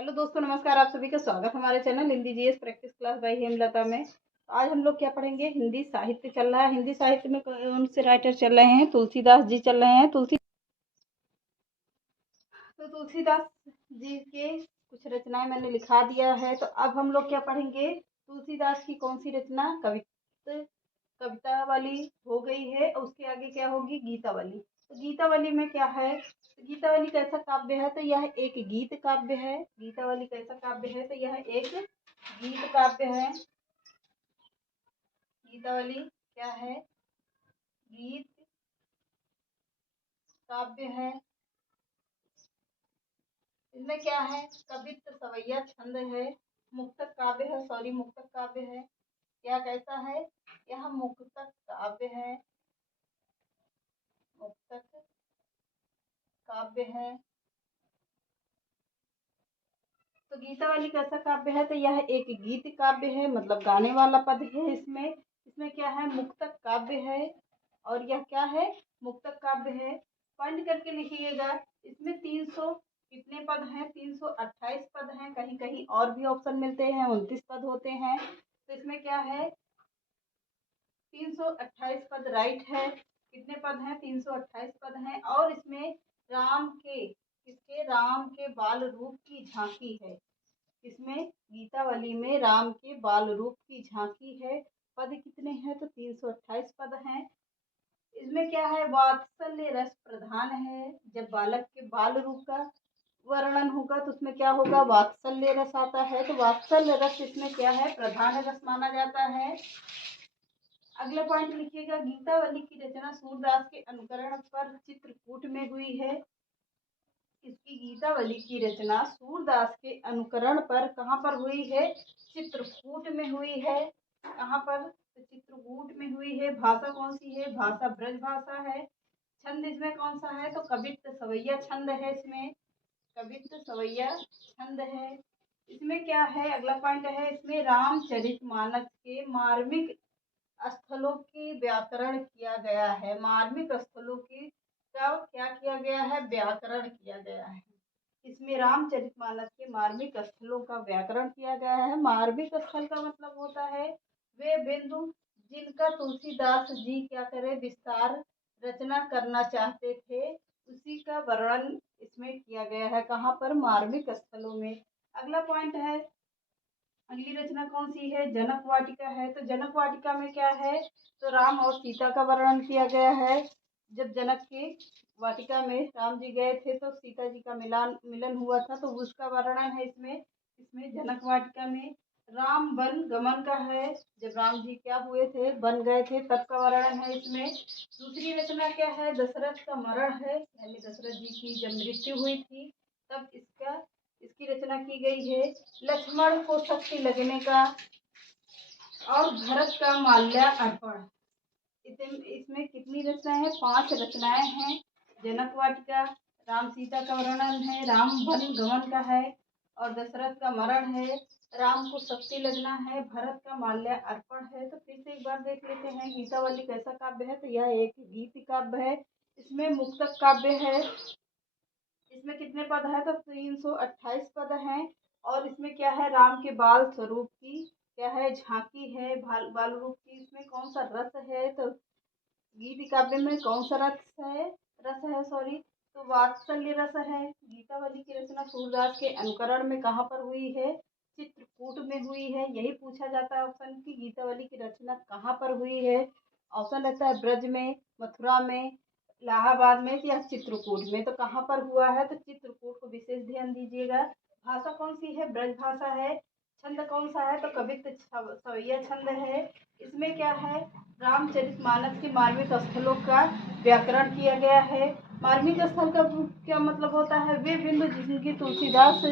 Hello दोस्तों, नमस्कार। आप सभी का स्वागत हमारे channel Hindi GS practice class by Hemlata में। आज हम लोग क्या पढ़ेंगे? हिंदी साहित्य चल रहा है। हिंदी साहित्य में कौन से राइटर चल रहे हैं? तुलसीदास जी चल रहे हैं। तुलसीदास जी के कुछ रचनाएं मैंने लिखा दिया है। तो अब हम लोग क्या पढ़ेंगे? तुलसीदास की कौन सी रचना कविता वाली हो गई है, और उसके आगे क्या होगी? गीतावली। तो गीतावली में क्या है? तो गीतावली कैसा काव्य है? तो यह एक गीत काव्य है। गीतावली कैसा काव्य है? तो यह एक गीत काव्य है। गीतावली क्या है? गीत काव्य है। इसमें क्या है? कवित्त सवैया छंद है। मुक्तक काव्य है। मुक्तक काव्य है। क्या कैसा है? यह मुक्तक काव्य है। मुक्तक काव्य है। तो गीतावली कैसा काव्य है? तो यह एक गीत काव्य है, मतलब गाने वाला पद है इसमें। इसमें क्या है? मुक्तक काव्य है। और यह क्या है? मुक्तक काव्य है। पॉइंट करके लिखिएगा। इसमें 300 कितने पद हैं? 328 पद हैं। कहीं कहीं और भी ऑप्शन मिलते हैं, 29 पद होते हैं। तो इसमें क्या है? 328 पद राइट है। कितने पद हैं? 328 पद हैं। और इसमें राम के बाल रूप की झांकी है। इसमें गीतावली में राम के बाल रूप की झांकी है। पद कितने हैं? तो 328 पद हैं। इसमें क्या है? वात्सल्य रस प्रधान है। जब बालक के बाल रूप का वर्णन होगा तो उसमें क्या होगा? वात्सल्य रस आता है। तो वात्सल्य रस इसमें क्या है? प्रधान रस माना जाता है। अगला पॉइंट लिखिएगा। गीतावली की रचना सूरदास के अनुकरण पर चित्रकूट में हुई है। इसकी गीतावली की रचना सूरदास के अनुकरण पर कहाँ पर हुई है? चित्रकूट में हुई है। कहाँ पर? तो चित्रकूट में हुई है। भाषा कौन सी है? भाषा ब्रज भाषा है। छंद इसमें कौन सा है? तो कवित्त सवैया छंद है। इसमें कवित्त सवैया छंद है। इसमें क्या है? अगला पॉइंट है, इसमें रामचरितमानस के मार्मिक स्थलों की व्याकरण किया गया है। मार्मिक स्थलों की का क्या किया गया है? व्याकरण किया गया है। इसमें रामचरितमानस के मार्मिक स्थलों का व्याकरण किया गया है। मार्मिक स्थल का मतलब होता है वे बिंदु जिनका तुलसीदास जी क्या करे? विस्तार रचना करना चाहते थे, उसी का वर्णन इसमें किया गया है। कहाँ पर? मार्मिक स्थलों में। अगला पॉइंट है, अगली रचना कौन सी है? जनक वाटिका है। तो जनक वाटिका में क्या है? तो राम और सीता का वर्णन किया गया है। जब जनक की वाटिका में राम जी गए थे तो सीता जी का मिलन हुआ था, तो उसका वर्णन है इसमें। इसमें जनक वाटिका में राम वन गमन का है। जब राम जी क्या हुए थे? बन गए थे, तब का वर्णन है इसमें। दूसरी रचना क्या है? दशरथ का मरण है, यानी दशरथ जी की जब मृत्यु हुई थी तब इसकी रचना की गई है। लक्ष्मण को शक्ति लगने का और भरत का माल्यार्पण। इसमें कितनी रचनाएं हैं? 5 रचनाएं हैं। जनक वाटिका, राम सीता का वर्णन है, राम वन गमन का है, और दशरथ का मरण है, राम को शक्ति लगना है, भरत का माल्यार्पण है। तो फिर से एक बार देख लेते हैं गीतावली कैसा काव्य है। तो यह एक गीत काव्य है। इसमें मुक्तक काव्य है। इसमें कितने पद हैं? तो 328 पद हैं। और इसमें क्या है? राम के बाल स्वरूप की क्या है? झांकी है। बाल रूप की। इसमें कौन सा रस है? तो गीत काव्य में कौन सा रस है तो वात्सल्य रस है। गीतावली की रचना सूरदास के अनुकरण में कहाँ पर हुई है? चित्रकूट में हुई है। यही पूछा जाता है ऑप्शन की गीतावली की रचना कहाँ पर हुई है। ऑप्शन रहता है ब्रज में, मथुरा में, इलाहाबाद में या चित्रकूट में। तो कहाँ पर हुआ है? तो चित्रकूट को विशेष ध्यान दीजिएगा। भाषा कौन सी है? ब्रज भाषा है। छंद कौन सा है? तो कवित्त सवैया छंद है। इसमें क्या है? रामचरितमानस के मार्मिक स्थलों का व्याकरण किया गया है। मार्मिक स्थल का क्या मतलब होता है? वे बिंदु जिनकी तुलसीदास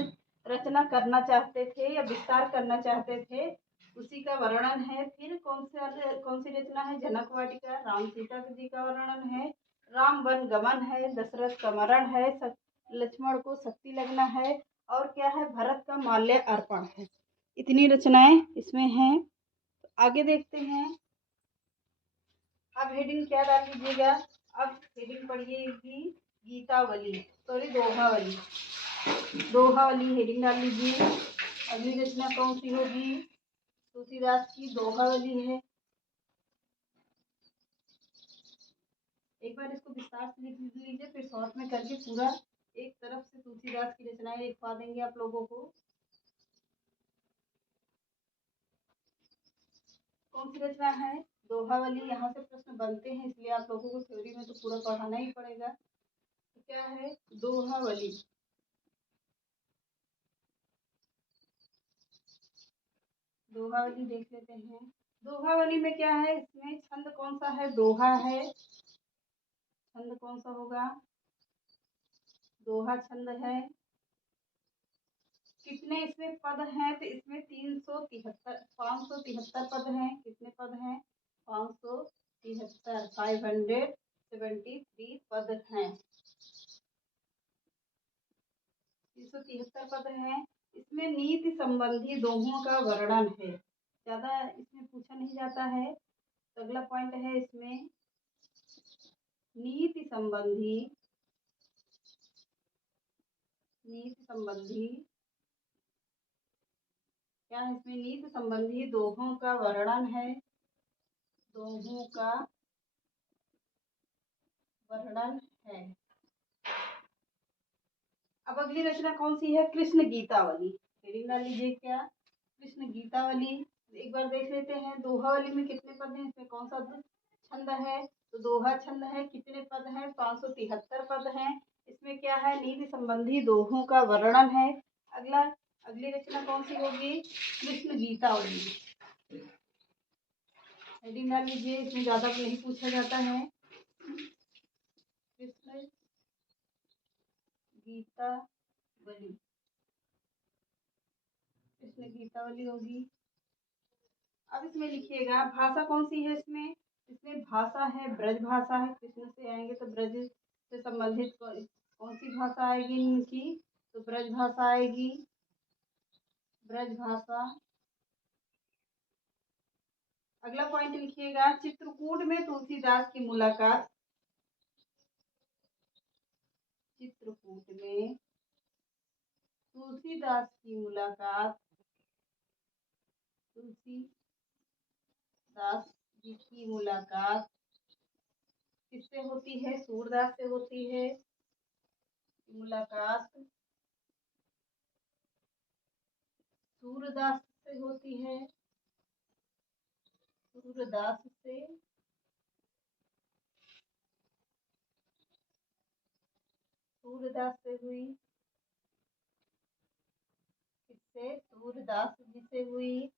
रचना करना चाहते थे या विस्तार करना चाहते थे, उसी का वर्णन है। फिर कौन सी रचना है? जनक वाटिका, राम सीता जी का वर्णन है, राम वन गमन है, दशरथ का मरण है, लक्ष्मण को शक्ति लगना है, और क्या है? भरत का माल्य अर्पण है। इतनी रचनाएं इसमें हैं। आगे देखते हैं। अब हेडिंग क्या डाल दीजिएगा? अब हेडिंग पढ़िएगी गीतावली, दोहावली। दोहा वाली हेडिंग डाल लीजिए। अगली रचना कौन सी होगी? तुलसीदास की दोहा वाली है। एक बार इसको विस्तार से लिख लीजिए, फिर शॉर्ट में करके पूरा एक तरफ से तुलसीदास की रचनाएं लिखवा देंगे आप लोगों को। कौन सी रचना है? दोहा वाली। यहाँ से प्रश्न बनते हैं, इसलिए आप लोगों को थ्योरी में तो पूरा पढ़ाना ही पड़ेगा। तो क्या है? दोहा वाली। दोहा वाली देख लेते हैं। दोहा वाली में क्या है? इसमें छंद कौन सा है? दोहा है। छंद कौन सा होगा? दोहा छंद है। कितने इसमें पद हैं? तो इसमें 573 पद हैं। कितने पद हैं? 573, 573 पद हैं। 373 पद हैं। इसमें नीति संबंधी दोहों का वर्णन है। ज्यादा इसमें पूछा नहीं जाता है। तो अगला पॉइंट है इसमें नीति संबंधी क्या है? इसमें नीति संबंधी दोहों का वर्णन है। दोहों का वर्णन है। अब अगली रचना कौन सी है? कृष्ण गीतावली। हेडिंग डाल लीजिए क्या? कृष्ण गीतावली। एक बार देख लेते हैं दोहा वाली में कितने पद हैं, इसमें कौन सा छंद है? तो दोहा छंद है। कितने पद हैं? 573 पद हैं। इसमें क्या है? नीति संबंधी दोहों का वर्णन है। अगली रचना कौन सी होगी? कृष्ण गीतावली। हेडिंग डाल लीजिए, इसमें ज्यादा नहीं पूछा जाता है। कृष्ण गीतावली। कृष्ण गीतावली होगी। अब इसमें लिखिएगा भाषा कौन सी है इसमें? इसमें भाषा है ब्रज भाषा है। कृष्ण से आएंगे तो ब्रज से संबंधित कौन सी भाषा आएगी इनकी? तो ब्रज भाषा आएगी। ब्रज भाषा। अगला पॉइंट लिखिएगा चित्रकूट में तुलसीदास की मुलाकात। चित्रकूट में तुलसीदास की मुलाकात। तुलसीदास जी की मुलाकात किससे होती है? सूरदास से होती है। मुलाकात सूरदास से होती है। सूरदास से हुई। किससे? सूरदास जी से हुई।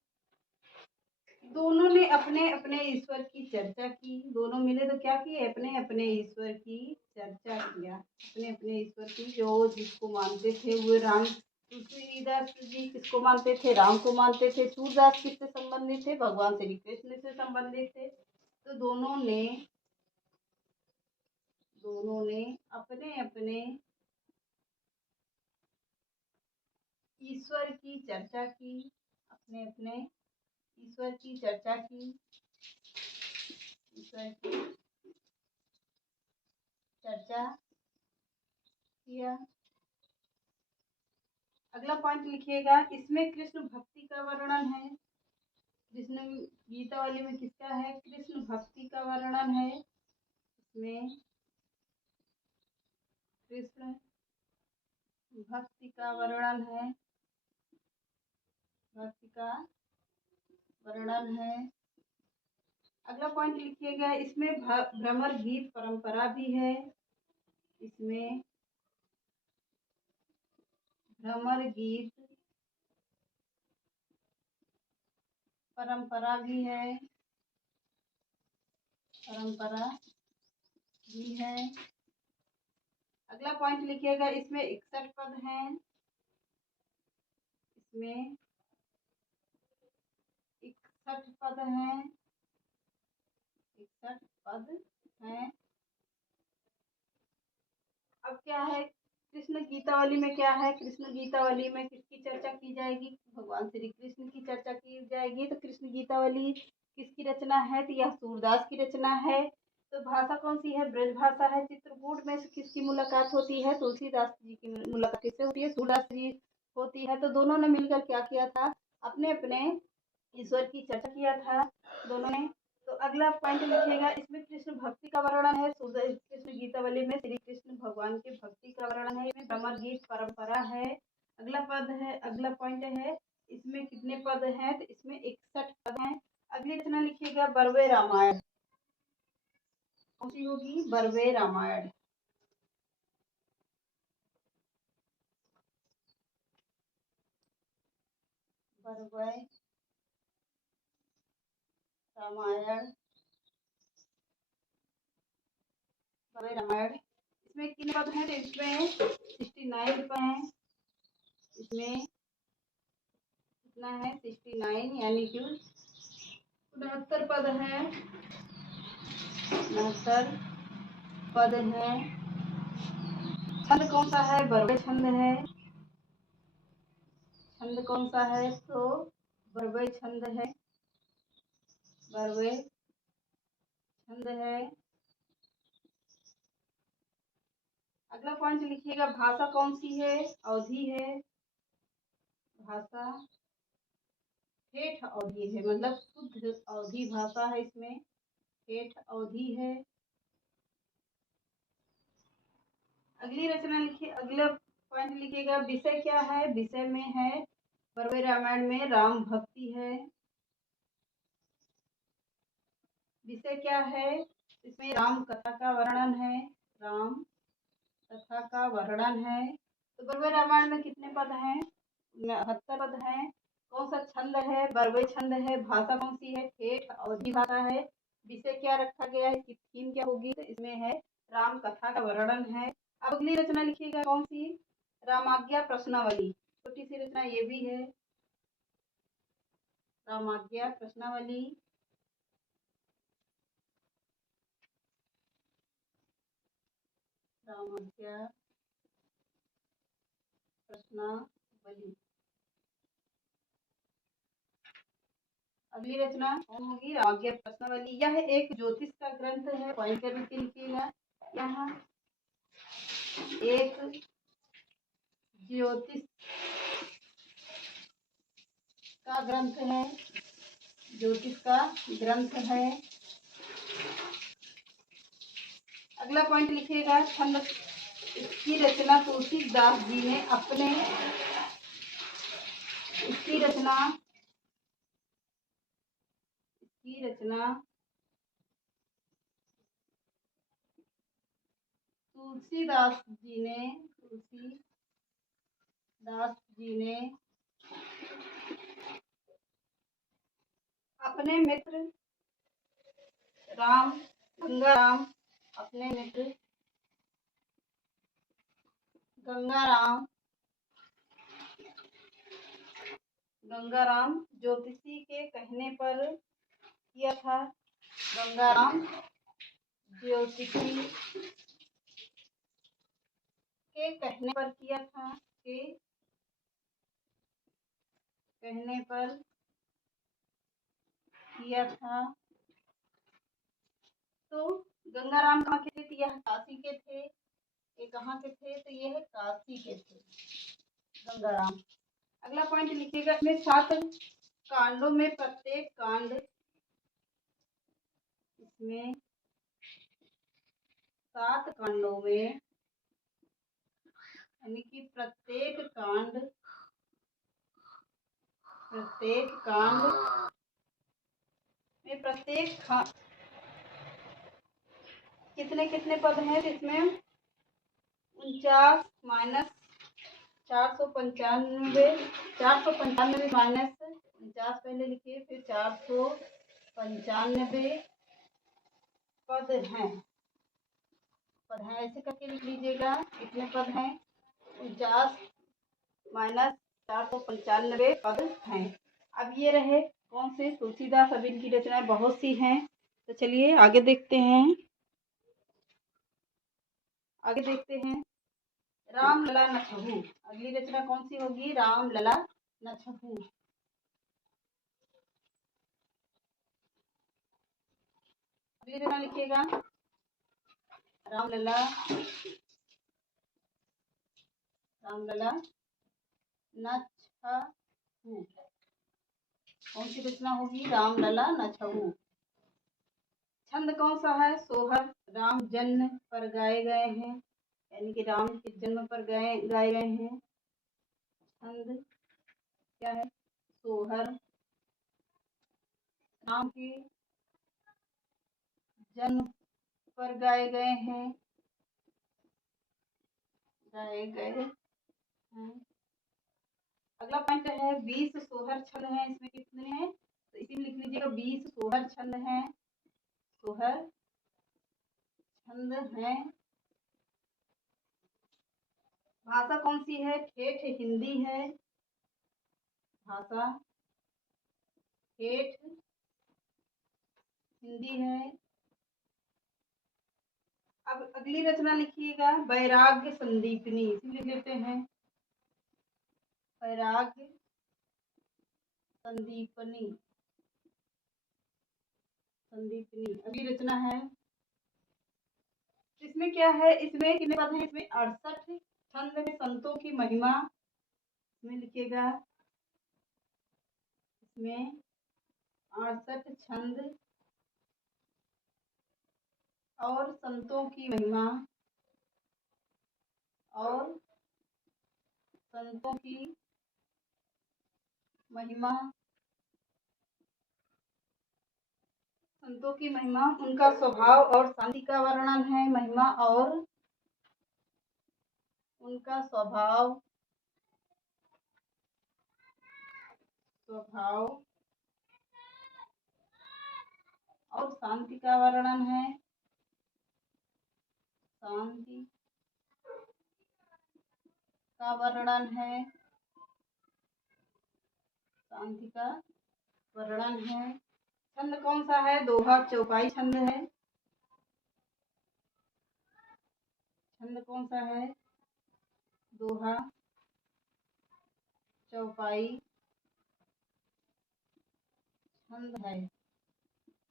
दोनों ने अपने अपने ईश्वर की चर्चा की। दोनों मिले तो क्या किए? अपने अपने ईश्वर की चर्चा किया। अपने अपने ईश्वर की, जो जिसको मानते थे वो राम। तुलसीदास जी किसको मानते थे? राम को मानते थे। सूरदास किससे संबंधित थे? भगवान श्री कृष्ण से संबंधित थे। तो दोनों ने अपने अपने ईश्वर की चर्चा की। अपने अपने ईश्वर की चर्चा की। ईश्वर की चर्चा किया। अगला पॉइंट लिखिएगा इसमें कृष्ण भक्ति का वर्णन है। कृष्ण गीतावली में किसका है? कृष्ण भक्ति का वर्णन है। इसमें कृष्ण भक्ति का वर्णन है। भक्ति का वर्णन है। अगला पॉइंट लिखिएगा इसमें भ्रमर गीत परंपरा भी है। इसमें भ्रमर गीत परंपरा भी है। परंपरा भी है। अगला पॉइंट लिखिएगा इसमें 61 पद हैं। इसमें 61 पद हैं। 61 पद हैं। अब क्या है? कृष्ण गीतावली में क्या है? कृष्ण गीतावली में किसकी चर्चा की जाएगी? भगवान श्री कृष्ण की चर्चा की जाएगी। तो कृष्ण गीतावली किसकी रचना है? तो यह सूरदास की रचना है। तो भाषा कौन सी है? ब्रज भाषा है। चित्रकूट में किसकी मुलाकात होती है? तुलसीदास जी की मुलाकात किससे होती है? सूरदास जी होती है। तो दोनों ने मिलकर क्या किया था? अपने अपने ईश्वर की चर्चा किया था दोनों ने। तो अगला पॉइंट लिखिएगा, इसमें कृष्ण भक्ति का वर्णन है। कृष्ण गीतावली में श्री कृष्ण भगवान की भक्ति का वर्णन है। इसमें भ्रमर गीत परंपरा है। अगला पद है, अगला पॉइंट है, इसमें कितने पद हैं? तो इसमें 61 पद हैं। अगली रचना लिखिएगा, बरवे रामायण। कौन सी होगी? बरवे रामायण। बरवे रामायण, बरवे रामायण। इसमें कितने पद हैं? तो इसमें 69 पद हैं। इसमें कितना है? 69, यानी कि 69 पद हैं। 69 पद हैं। छंद कौन सा है? बरवे छंद है। छंद कौन सा है? तो बरवे छंद है। बरवे छंद है। अगला पॉइंट लिखिएगा, भाषा कौन सी है? अवधी है। भाषा ठेठ अवधी है, मतलब शुद्ध अवधी भाषा है। इसमें ठेठ अवधी है। अगली रचना लिखिए, अगला पॉइंट लिखिएगा, विषय क्या है? विषय में है, बरवे रामायण में राम भक्ति है। विषय क्या है? इसमें राम कथा का वर्णन है। राम कथा का वर्णन है। तो बरवे रामायण में कितने पद हैं? 69 पद हैं। कौन सा छंद है? बरवे छंद है। भाषा कौन सी है? ठेठ अवधी भाषा है। विषय क्या रखा गया है कि थीम क्या होगी? तो इसमें है राम कथा का वर्णन है। अब अगली रचना लिखिएगा, कौन सी? रामाज्ञा प्रश्नावली। छोटी सी रचना ये भी है, रामाज्ञा प्रश्नावली। रामाज्ञा प्रश्नावली। अगली रचना कौन होगी? रामाज्ञा प्रश्नावली। यह एक ज्योतिष का ग्रंथ है। पॉइंट करके लिखिएगा, यहाँ एक ज्योतिष का ग्रंथ है। ज्योतिष का ग्रंथ है। अगला पॉइंट लिखिएगा, छंद। इसकी रचना तुलसीदास जी ने अपने, इसकी रचना तुलसीदास जी ने अपने मित्र राम गंगाराम, अपने मित्र गंगाराम ज्योतिषी के कहने पर किया था। गंगाराम ज्योतिषी के कहने पर किया था। के कहने पर किया था। तो गंगाराम कहाँ के थे? तो यह काशी के थे। ये कहाँ के थे? तो ये है काशी के थे गंगाराम। अगला पॉइंट लिखिएगा, इसमें 7 कांडों में प्रत्येक कांड, इसमें 7 कांडों में, यानी कि प्रत्येक कांड में कितने कितने पद हैं? इसमें 49 माइनस 495, 495 माइनस 49 पहले लिखिए, फिर 495 पद हैं। ऐसे करके लिख लीजिएगा, कितने पद हैं? 49 माइनस 495 पद हैं। अब ये रहे कौन से? तुलसीदास। अब इनकी रचनाएं बहुत सी हैं, तो चलिए आगे देखते हैं। राम लला न छहु। अगली रचना कौन सी होगी? राम लला न छहु। अगली रचना लिखिएगा, रामलला नछहु। कौन सी रचना होगी? रामलला नछहु। छंद कौन सा है? सोहर। राम जन्म पर गाए गए हैं, यानी कि राम के जन्म पर गाए गए हैं। छंद क्या है? सोहर। राम के जन्म पर गाए गए हैं, गाए गए हैं। अगला पॉइंट है 20 सोहर छंद हैं। इसमें कितने हैं? तो इसी में लिख लीजिएगा 20 सोहर छंद हैं। सोहर छंद हैं। भाषा कौन सी है? ठेठ हिंदी है। भाषा ठेठ हिंदी है। अब अगली रचना लिखिएगा वैराग्य संदीपनी। इसी लिख लेते हैं वैराग्य संदीपनी। संदीपनी अगली रचना है। इसमें क्या है? इसमें कितने पद हैं? इसमें 68 छंद में संतों की महिमा। इसमें लिखिएगा इसमें 68 छंद और संतों की महिमा, और संतों की महिमा, संतों की महिमा, उनका स्वभाव और शांति का वर्णन है। महिमा और उनका स्वभाव और शांति का वर्णन है। शांति का वर्णन है। शांति का वर्णन है। छंद कौन सा है? दोहा चौपाई छंद है। छंद कौन सा है? दोहा चौपाई छंद है।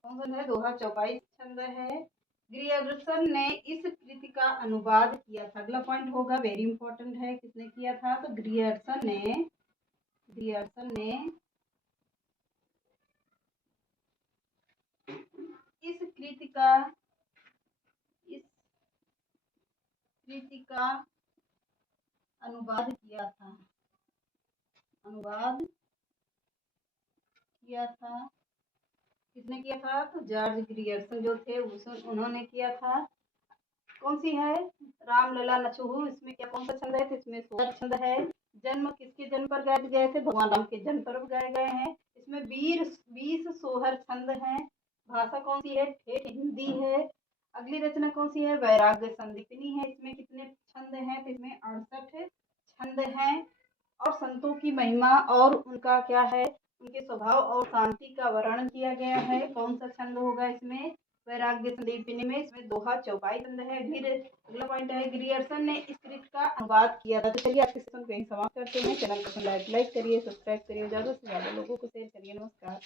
कौन सा है? दोहा चौपाई छंद है। ग्रियर्सन ने इस कृति का अनुवाद किया था। अगला पॉइंट होगा, वेरी इंपॉर्टेंट है। किसने किया था? तो ग्रियर्सन ने इस कृति का अनुवाद किया था। किसने किया था? तो जॉर्ज ग्रियर्सन जो थे उन्होंने किया था। कौन सी है? रामलला नछहु। इसमें क्या कौन सा छंद है? तो इसमें सोहर छंद है। जन्म किसके जन्म पर गाए गए थे? भगवान राम के जन्म पर गाए गए हैं। इसमें 20 सोहर छंद हैं। भाषा कौन सी है? ठेठ हिंदी है। अगली रचना कौन सी है? वैराग्य संदीपनी है। इसमें कितने छंद हैं? तो इसमें 68 छंद हैं और संतों की महिमा और उनका क्या है? उनके स्वभाव और शांति का वर्णन किया गया है। कौन सा छंद होगा इसमें? वैराग्य संदीपनी में। इसमें दोहा चौपाई छंद है। अगला पॉइंट है ग्रियर्सन ने इस कृति का अनुवाद किया था। तो चलिए आज के सेशन को यहीं समाप्त करते हैं। चैनल को लाइक करिए, सब्सक्राइब करिए, ज़्यादा से ज़्यादा लोगों को शेयर करिए। नमस्कार।